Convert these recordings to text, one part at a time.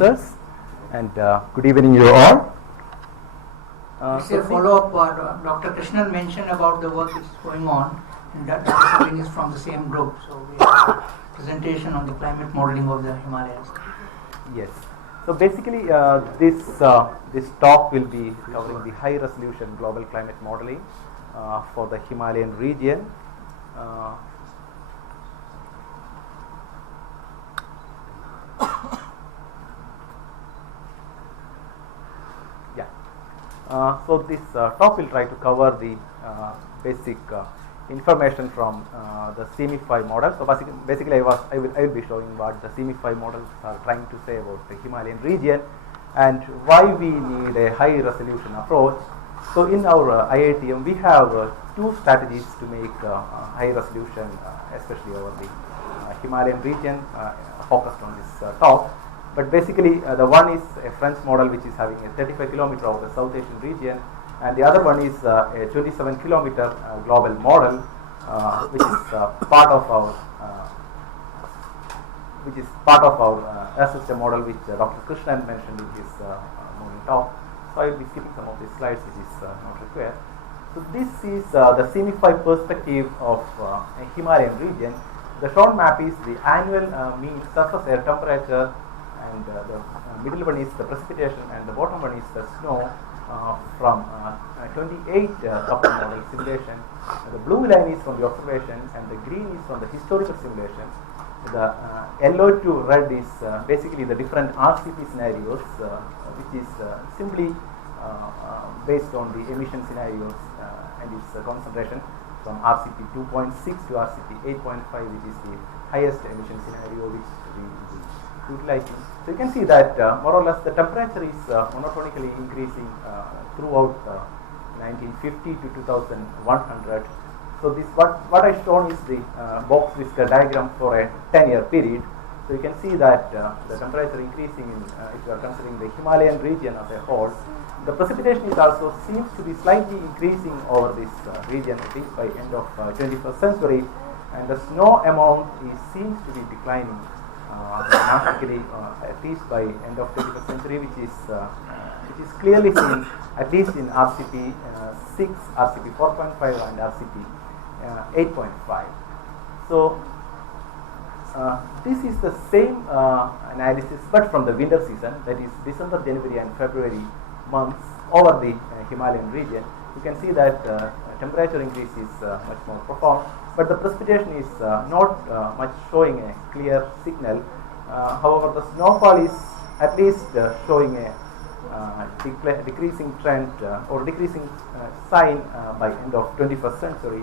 investors, and good evening you all. It's a follow-up what Dr. Krishnan mentioned about the work which is going on, and that Dr. is from the same group. So we have a presentation on the climate modeling of the Himalayas. Yes. So basically, this talk will be covering the high-resolution global climate modeling for the Himalayan region. So this talk will try to cover the basic information from the CME5 model. So basically I will be showing what the CME5 models are trying to say about the Himalayan region and why we need a high resolution approach. So in our IITM we have two strategies to make high resolution, especially over the Himalayan region, focused on this talk. But basically the one is a French model which is having a 35 kilometer over the South Asian region, and the other one is a 27 kilometer global model which is part of our air system model, which Dr. Krishnan mentioned in his morning talk. So I will be skipping some of these slides which is not required. So this is the CME5 perspective of a Himalayan region. The shown map is the annual mean surface air temperature, and the middle one is the precipitation, and the bottom one is the snow from 28 couple model simulation. The blue line is from the observation, and the green is from the historical simulation. The yellow to red is basically the different RCP scenarios, which is simply based on the emission scenarios and its concentration from RCP 2.6 to RCP 8.5, which is the highest emission scenario which we utilizing. So you can see that more or less the temperature is monotonically increasing throughout 1950 to 2100. So this what I shown is the box whisker diagram for a 10-year period. So you can see that the temperature increasing in, if you are considering the Himalayan region as a whole. The precipitation is also seems to be slightly increasing over this region, at least by end of 21st century, and the snow amount seems to be declining dramatically, at least by end of 21st century, which is clearly seen at least in RCP 6, RCP 4.5, and RCP 8.5. So this is the same analysis, but from the winter season, that is December, January, and February months over the Himalayan region. You can see that temperature increase is much more profound, but the precipitation is not much showing a clear signal. However, the snowfall is at least showing a decreasing trend or decreasing sign by end of 21st century.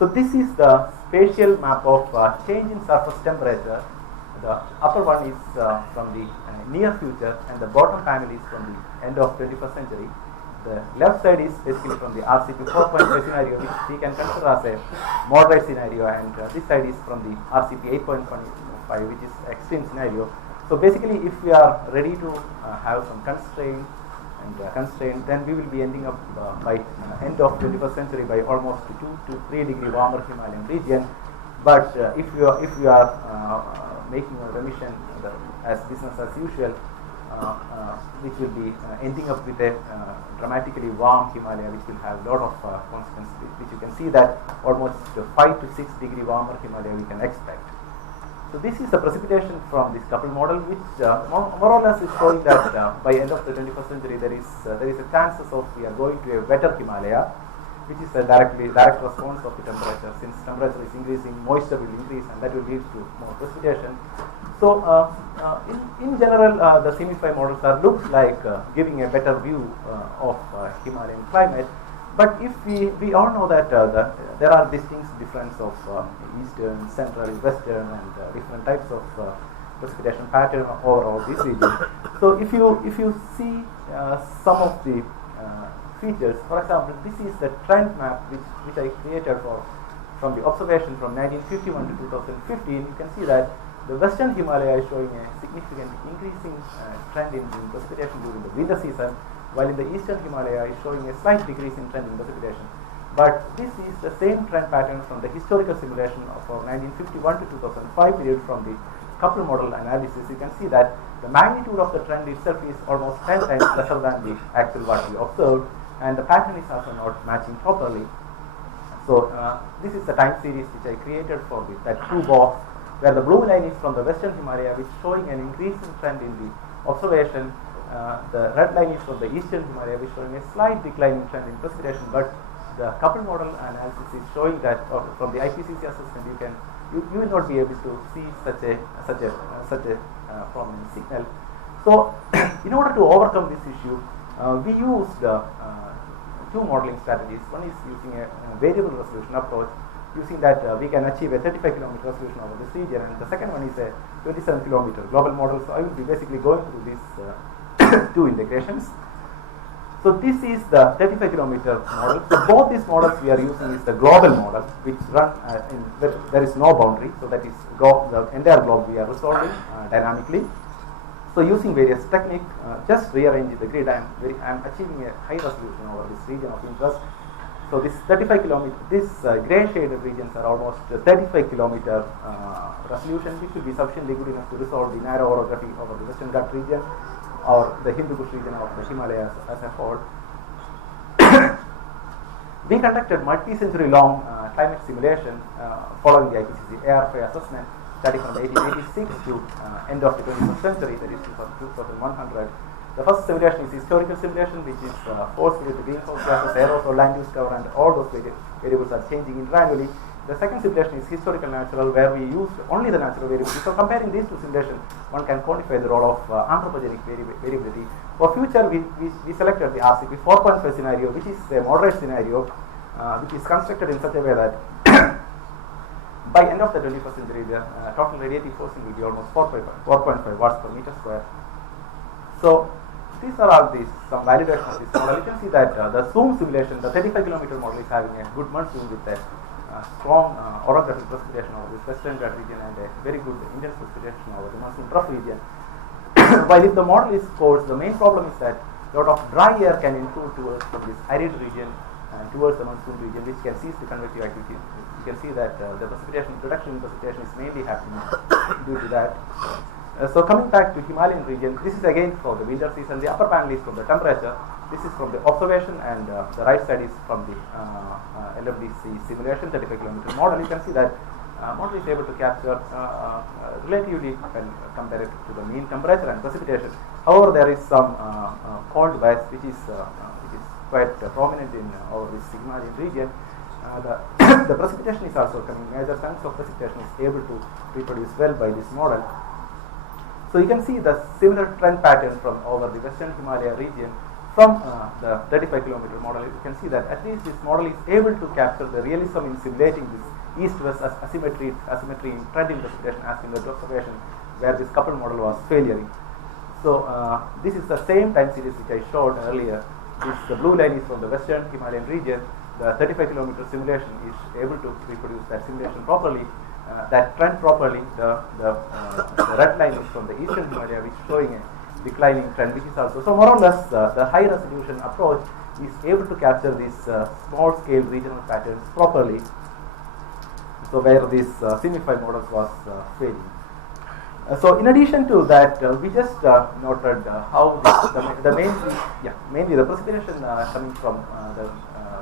So this is the spatial map of change in surface temperature. The upper one is from the near future, and the bottom panel is from the end of 21st century. The left side is basically from the RCP 4.5 scenario, which we can consider as a moderate scenario, and this side is from the RCP 8.5, which is extreme scenario. So basically, if we are ready to have some constraint, then we will be ending up by end of 21st century by almost 2 to 3 degree warmer Himalayan region. But if you are making a remission as business as usual, which will be ending up with a dramatically warm Himalaya, which will have a lot of consequences, which you can see that almost 5 to 6 degree warmer Himalaya we can expect. So this is the precipitation from this couple model, which more or less is showing that by end of the 21st century there is a chances of we are going to a wetter Himalaya, which is a direct response of the temperature. Since temperature is increasing, moisture will increase, and that will lead to more precipitation. So in general, the CME5 models look like giving a better view of Himalayan climate. But if we all know that there are distinct difference of eastern, central, western, and different types of precipitation pattern over this region. So if you see some of the features, for example, this is the trend map which I created from the observation from 1951 to 2015. You can see that the western Himalaya is showing a significant increasing trend in precipitation during the winter season, while in the eastern Himalaya is showing a slight decrease in trend in precipitation. But this is the same trend pattern from the historical simulation of our 1951 to 2005 period from the couple model analysis. You can see that the magnitude of the trend itself is almost 10 times lesser than the actual what we observed, and the pattern is also not matching properly. So this is the time series which I created for that true box, where the blue line is from the Western Himalaya, which is showing an increasing trend in the observation. The red line is from the Eastern Himalaya, which is showing a slight declining trend in precipitation. But the couple model analysis is showing that from the IPCC assessment, you will not be able to see such a prominent signal. So, in order to overcome this issue, we used two modeling strategies. One is using a variable resolution approach, using that we can achieve a 35 kilometer resolution over this region, and the second one is a 27 kilometer global model. So I will be basically going through these two integrations. So this is the 35 kilometer model. So both these models we are using is the global model, which run there is no boundary. So that is the entire globe we are resolving dynamically. So using various techniques, just rearranging the grid, I am achieving a high resolution over this region of interest. So this 35 kilometer, these grey shaded regions are almost 35 kilometer resolution, which will be sufficiently good enough to resolve the narrow orography over the Western Ghat region or the Hindu Kush region of the Himalayas as a whole. We conducted multi-century long climate simulation following the IPCC AR5 assessment, starting from 1886 to end of the 21st century, that is 2100. The first simulation is historical simulation, which is forced with the greenhouse gases, aerosol, land use cover, and all those variables are changing individually. The second simulation is historical natural, where we used only the natural variability. So comparing these two simulations, one can quantify the role of anthropogenic variability. For future, we selected the RCP 4.5 scenario, which is a moderate scenario, which is constructed in such a way that by end of the 21st century, the total radiative forcing will be almost 4.5 watts per meter square. So these are all some validation of this model. You can see that the zoom simulation, the 35 kilometer model, is having a good monsoon with a strong orographic precipitation over this Western Ghat region and a very good intense precipitation over the monsoon trough region. While if the model is coarse, the main problem is that a lot of dry air can intrude towards from this arid region and towards the monsoon region, which can cease the convective activity. You can see that the reduction in precipitation is mainly happening due to that. So coming back to Himalayan region, this is again for the winter season. The upper panel is from the temperature. This is from the observation, and the right side is from the LFDC simulation 35 kilometer model. You can see that model is able to capture relatively when compared to the mean temperature and precipitation. However, there is some cold west which is quite prominent in our this Himalayan region. The precipitation is also coming. Major chunks of precipitation is able to reproduce well by this model. So you can see the similar trend pattern from over the Western Himalaya region from the 35 kilometer model. You can see that at least this model is able to capture the realism in simulating this east-west asymmetry in trend in precipitation as in the observation, where this coupled model was failing. So this is the same time series which I showed earlier. The blue line is from the Western Himalayan region. The 35 kilometer simulation is able to reproduce that simulation properly. That trend properly. The red line is from the Eastern Himalaya, which is showing a declining trend, which is also so more or less the high resolution approach is able to capture these small scale regional patterns properly. So where these SIMI-5 models was failing. So in addition to that, we just noted how mainly the precipitation coming from the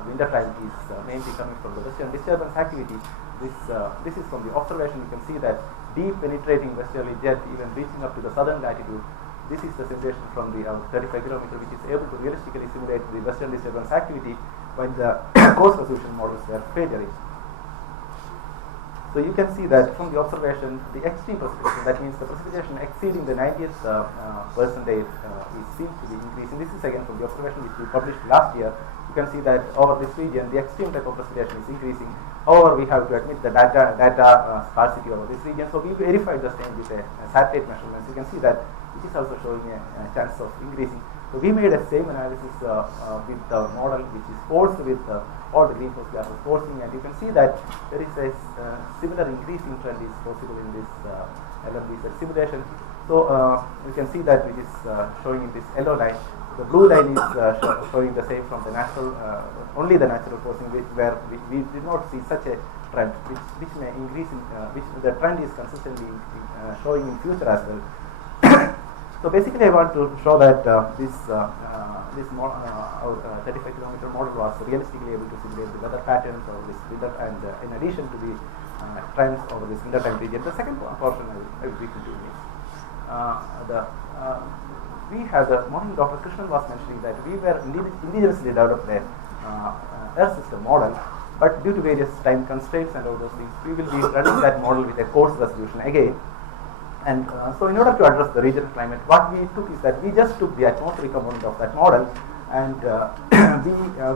winter time is mainly coming from the western disturbance activity. This is from the observation. You can see that deep penetrating westerly jet even reaching up to the southern latitude. This is the simulation from the 35 kilometer, which is able to realistically simulate the western disturbance activity when the coarse resolution models were failing. So you can see that from the observation, the extreme precipitation, that means the precipitation exceeding the 90th percentile seems to be increasing. This is again from the observation which we published last year. You can see that over this region, the extreme type of precipitation is increasing. However, we have to admit the data scarcity over this region. So we verified the same with a satellite measurements. You can see that it is also showing a chance of increasing. So we made a same analysis with the model which is forced with all the greenhouse gases forcing, and you can see that there is a similar increasing trend is possible in this LMDZ simulation. So you can see that which is showing in this yellow line. The blue line is showing the same from the natural, only the natural forcing, where we did not see such a trend, which may increase in, which the trend is consistently showing in future as well. So basically, I want to show that this model, our 35-kilometer model was realistically able to simulate the weather patterns over this winter, and in addition to the trends over this winter time region. The second portion I will briefly do is we have the morning Dr. Krishnan was mentioning that we were indigenously developed a Earth system model, but due to various time constraints and all those things, we will be running that model with a coarse resolution again. And so in order to address the regional climate, what we took is that we just took the atmospheric component of that model, and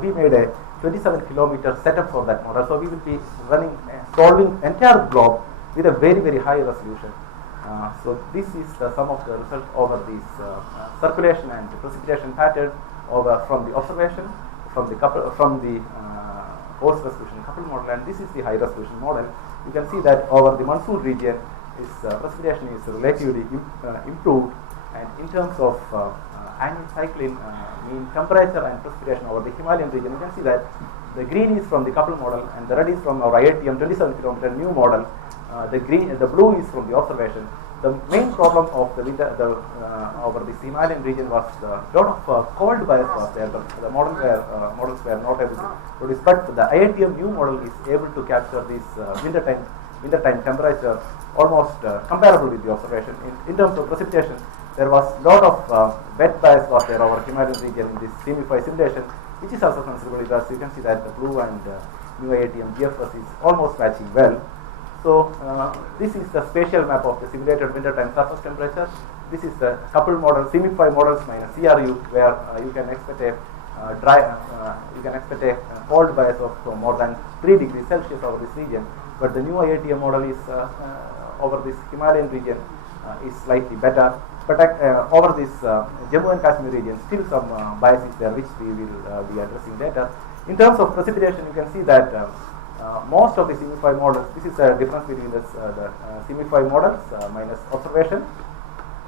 we made a 27-kilometer setup for that model. So we will be running, solving entire globe with a very, very high resolution. So this is some of the results over this circulation and precipitation pattern over from the observation, from the coarse resolution coupled model, and this is the high resolution model. You can see that over the monsoon region, precipitation is relatively improved, and in terms of annual cycling mean temperature and precipitation over the Himalayan region, you can see that the green is from the coupled model and the red is from our IITM 27-kilometer new model. The blue is from the observation. The main problem of the winter over the Himalayan region was a lot of cold bias was there. The models were not able to produce, but the IITM new model is able to capture this wintertime temperature almost comparable with the observation. In terms of precipitation, there was a lot of wet bias was there over Himalayan region in this CME5 simulation, which is also considerable because you can see that the blue and new IITM GFS is almost matching well. So this is the spatial map of the simulated wintertime surface temperature. This is the coupled model, CME5 models minus CRU, where you can expect a cold bias of more than 3 degrees Celsius over this region. But the new IITM model is over this Himalayan region is slightly better. But over this Jammu and Kashmir region, still some bias is there, which we will be addressing later. In terms of precipitation, you can see that most of the CME5 models, this is the difference between the CME5 models minus observation.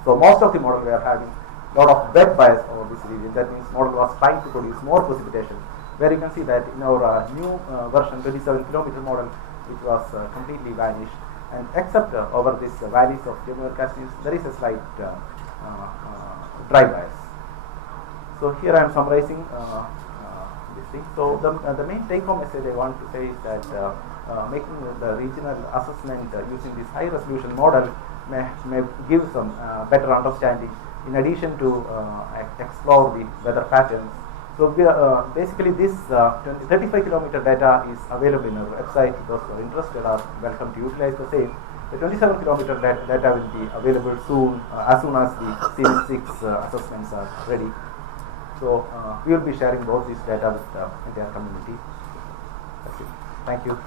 So most of the models were having a lot of wet bias over this region. That means model was trying to produce more precipitation. Where you can see that in our new version 27-kilometer model, which was completely vanished, and except over this valleys of Jammu and Kashmir, there is a slight dry bias. So here I am summarizing this thing. So the main take-home message I want to say is that making the regional assessment using this high-resolution model may give some better understanding. In addition to explore the weather patterns. So basically this 35-kilometer data is available in our website. Those who are interested are welcome to utilize the same. The 27-kilometer data will be available soon, as soon as the CME6 assessments are ready. So we will be sharing both this data with the entire community. That's it. Thank you.